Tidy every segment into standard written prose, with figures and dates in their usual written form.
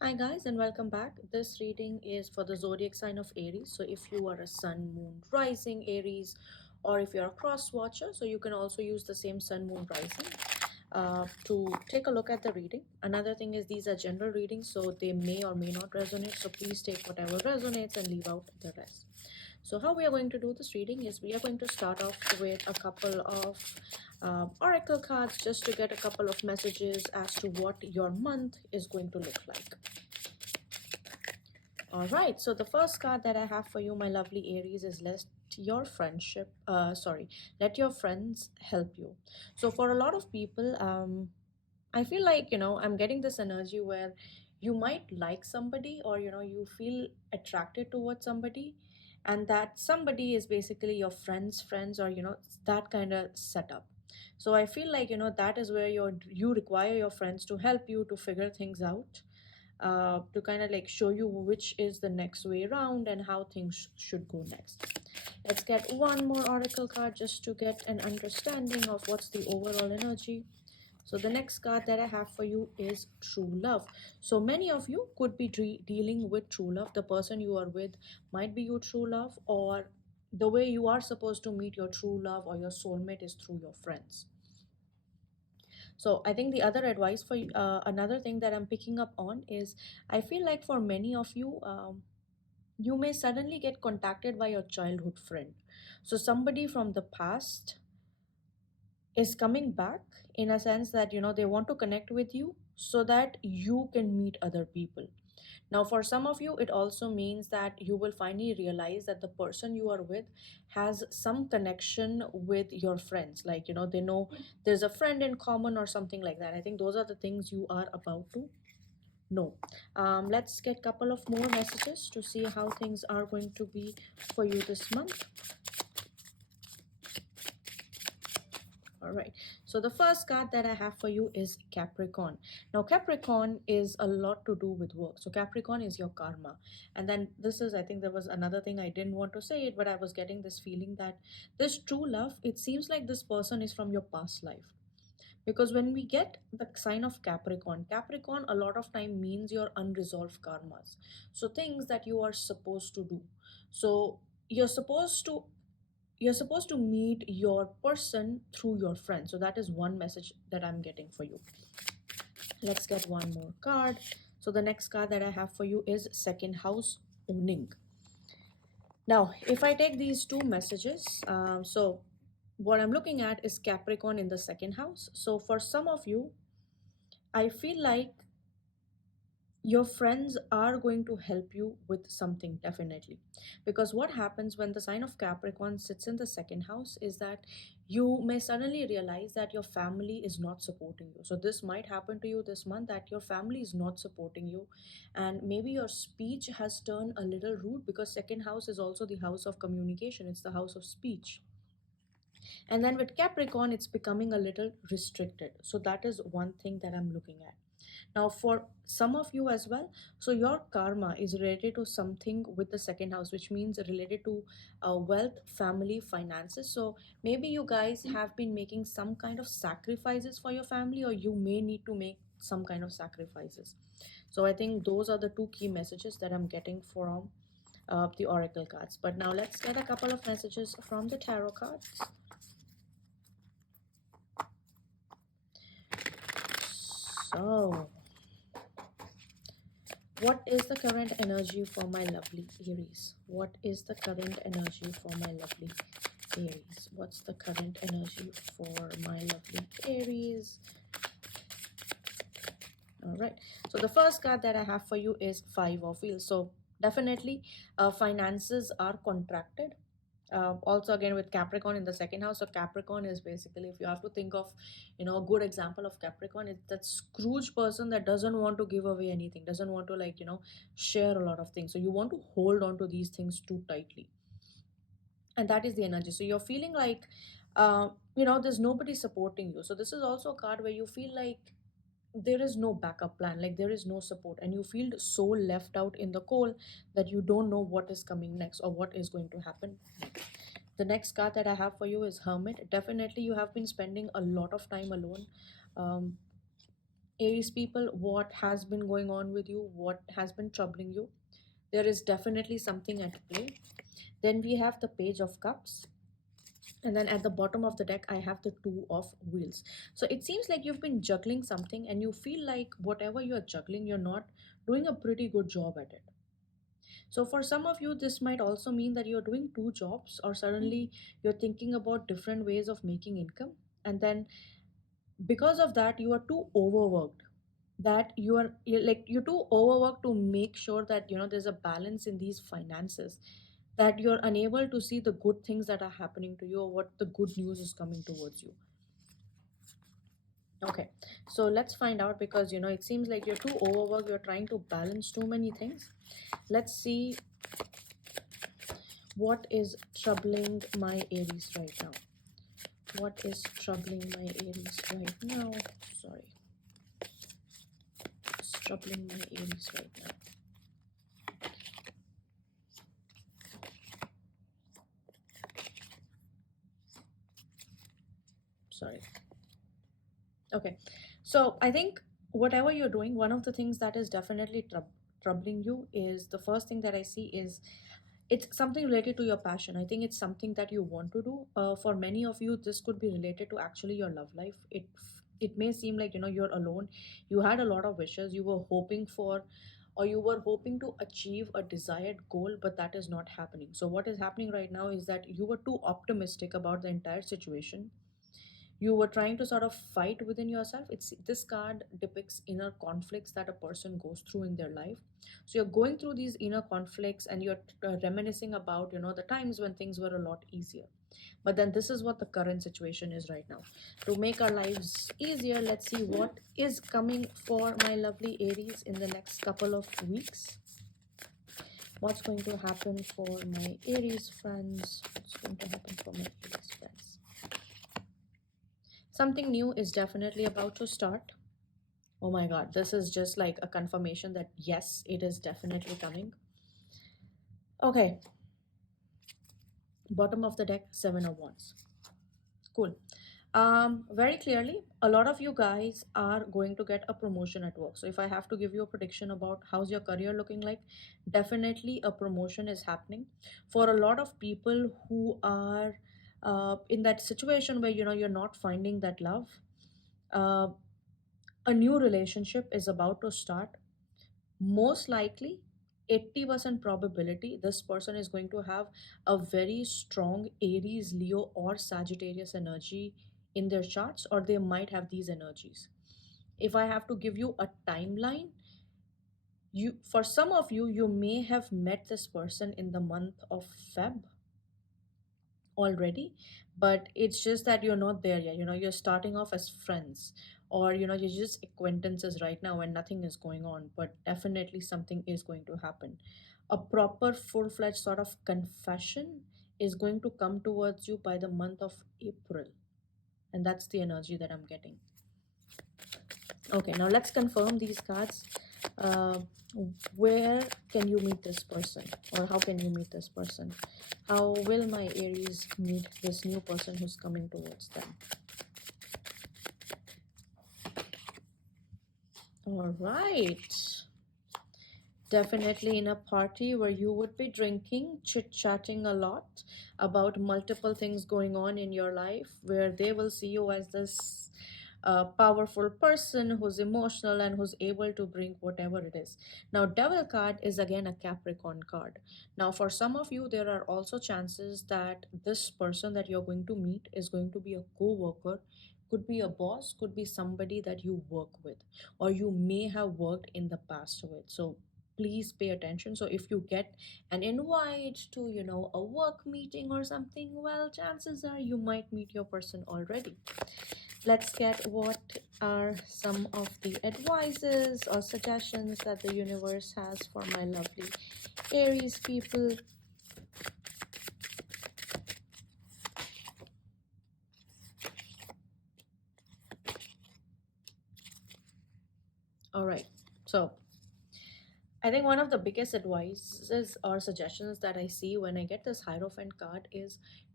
Hi guys and welcome back. This reading is for the zodiac sign of Aries. So if you are a sun, moon, rising Aries, or if you're a cross watcher, so you can also use the same sun, moon, rising to take a look at the reading. Another thing is these are general readings, so they may or may not resonate. So please take whatever resonates and leave out the rest. So how we are going to do this reading is we are going to start off with a couple of oracle cards just to get a couple of messages as to what your month is going to look like. All right, so the first card that I have for you, my lovely Aries, is let your friends help you. So for a lot of people, I feel like, I'm getting this energy where you might like somebody, or, you feel attracted towards somebody, and that somebody is basically your friends, or, that kind of setup. So I feel like, that is where you require your friends to help you to figure things out, to kind of like show you which is the next way around and how things should go next. Let's get one more oracle card just to get an understanding of what's the overall energy. So the next card that I have for you is true love. So many of you could be dealing with true love. The person you are with might be your true love, or the way you are supposed to meet your true love or your soulmate is through your friends. So I think the other advice for another thing that I'm picking up on is I feel like for many of you, you may suddenly get contacted by your childhood friend. So somebody from the past is coming back, in a sense that they want to connect with you so that you can meet other people. Now, for some of you, it also means that you will finally realize that the person you are with has some connection with your friends. Like, they know there's a friend in common or something like that. I think those are the things you are about to know. Let's get a couple of more messages to see how things are going to be for you this month. All right. So the first card that I have for you is Capricorn. Now, Capricorn is a lot to do with work. So Capricorn is your karma. And then this is, I think there was another thing I didn't want to say it, but I was getting this feeling that this true love, it seems like this person is from your past life. Because when we get the sign of Capricorn, Capricorn a lot of time means your unresolved karmas. So things that you are supposed to do. So you're supposed to meet your person through your friend. So that is one message that I'm getting for you. Let's get one more card. So the next card that I have for you is second house owning. Now if I take these two messages, so what I'm looking at is Capricorn in the second house. So for some of you, I feel like your friends are going to help you with something, definitely. Because what happens when the sign of Capricorn sits in the second house is that you may suddenly realize that your family is not supporting you. So this might happen to you this month, that your family is not supporting you, and maybe your speech has turned a little rude, because second house is also the house of communication, it's the house of speech. And then with Capricorn, it's becoming a little restricted. So that is one thing that I'm looking at. Now, for some of you as well, so your karma is related to something with the second house, which means related to wealth, family, finances. So maybe you guys have been making some kind of sacrifices for your family, or you may need to make some kind of sacrifices. So I think those are the two key messages that I'm getting from the oracle cards. But now let's get a couple of messages from the tarot cards. So, what is the current energy for my lovely Aries? What is the current energy for my lovely Aries? What's the current energy for my lovely Aries? All right. So the first card that I have for you is Five of Wheels. So definitely, finances are contracted. Also again with Capricorn in the second house. So Capricorn is basically, if you have to think of a good example of Capricorn, it's that Scrooge person that doesn't want to give away anything, doesn't want to share a lot of things. So you want to hold on to these things too tightly, and that is the energy. So you're feeling like there's nobody supporting you. So this is also a card where you feel like there is no backup plan, like there is no support, and you feel so left out in the cold that you don't know what is coming next or what is going to happen next. The next card that I have for you is Hermit. Definitely you have been spending a lot of time alone. um, Aries people, what has been going on with you, what has been troubling you. There is definitely something at play. Then we have the Page of Cups. And then at the bottom of the deck, I have the Two of Wheels. So it seems like you've been juggling something and you feel like whatever you're juggling, you're not doing a pretty good job at it. So for some of you, this might also mean that you're doing two jobs, or suddenly you're thinking about different ways of making income. And then because of that, you are too overworked, that you're too overworked to make sure that there's a balance in these finances, that you're unable to see the good things that are happening to you, or what the good news is coming towards you. Okay, so let's find out, because it seems like you're too overworked, you're trying to balance too many things. Let's see what is troubling my Aries right now. What is troubling my Aries right now? Sorry, it's troubling my Aries right now. Sorry. Okay, so I think whatever you're doing, one of the things that is definitely troubling you is, the first thing that I see is it's something related to your passion. I think it's something that you want to do. For many of you, this could be related to actually your love life. It may seem like you're alone. You had a lot of wishes. You were hoping for, or you were hoping to achieve a desired goal, but that is not happening. So what is happening right now is that you were too optimistic about the entire situation. You were trying to sort of fight within yourself. It's This card depicts inner conflicts that a person goes through in their life. So you're going through these inner conflicts, and you're reminiscing about the times when things were a lot easier. But then this is what the current situation is right now. To make our lives easier, let's see what is coming for my lovely Aries in the next couple of weeks. What's going to happen for my Aries friends? What's going to happen for my Aries friends? Something new is definitely about to start. Oh my god, this is just like a confirmation that yes, it is definitely coming. Okay, bottom of the deck, Seven of Wands. Cool. Very clearly, a lot of you guys are going to get a promotion at work. So if I have to give you a prediction about how's your career looking like, definitely a promotion is happening. For a lot of people who are in that situation where you're not finding that love, uh, a new relationship is about to start. Most likely, 80% probability, this person is going to have a very strong Aries, Leo, or Sagittarius energy in their charts, or they might have these energies. If I have to give you a timeline, for some of you, you may have met this person in the month of Feb already, but it's just that you're not there yet. You're starting off as friends, or you're just acquaintances right now and nothing is going on, but definitely something is going to happen. A proper full-fledged sort of confession is going to come towards you by the month of April, and that's the energy that I'm getting. Okay, now let's confirm these cards. uh, where can you meet this person, or how can you meet this person? How will my Aries meet this new person who's coming towards them? All right, definitely in a party where you would be drinking, chit-chatting a lot about multiple things going on in your life, where they will see you as this powerful person who's emotional and who's able to bring whatever it is. Now, Devil card is again a Capricorn card. Now, for some of you, there are also chances that this person that you're going to meet is going to be a co-worker, could be a boss, could be somebody that you work with, or you may have worked in the past with. So please pay attention. So if you get an invite to a work meeting or something, well, chances are you might meet your person already. Let's get what are some of the advices or suggestions that the universe has for my lovely Aries people. All right, so I think one of the biggest advices or suggestions that I see when I get this Hierophant card is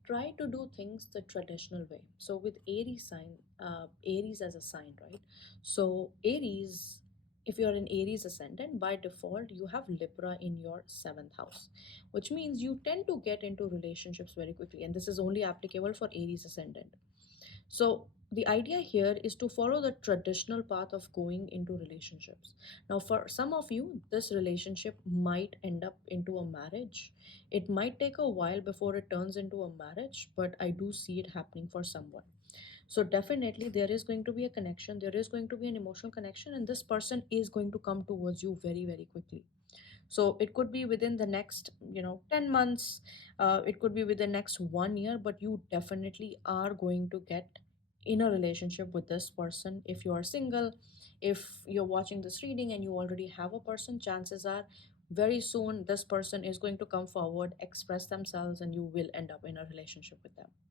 try to do things the traditional way. So with Aries sign, Aries as a sign, right? So Aries, if you're an Aries ascendant, by default you have Libra in your seventh house, which means you tend to get into relationships very quickly, and this is only applicable for Aries ascendant. So the idea here is to follow the traditional path of going into relationships. Now, for some of you, this relationship might end up into a marriage. It might take a while before it turns into a marriage, but I do see it happening for someone. So definitely there is going to be a connection, there is going to be an emotional connection, and this person is going to come towards you very, very quickly. So it could be within the next 10 months, it could be within the next 1 year, but you definitely are going to get in a relationship with this person. If you are single, if you're watching this reading and you already have a person, chances are very soon this person is going to come forward, express themselves, and you will end up in a relationship with them.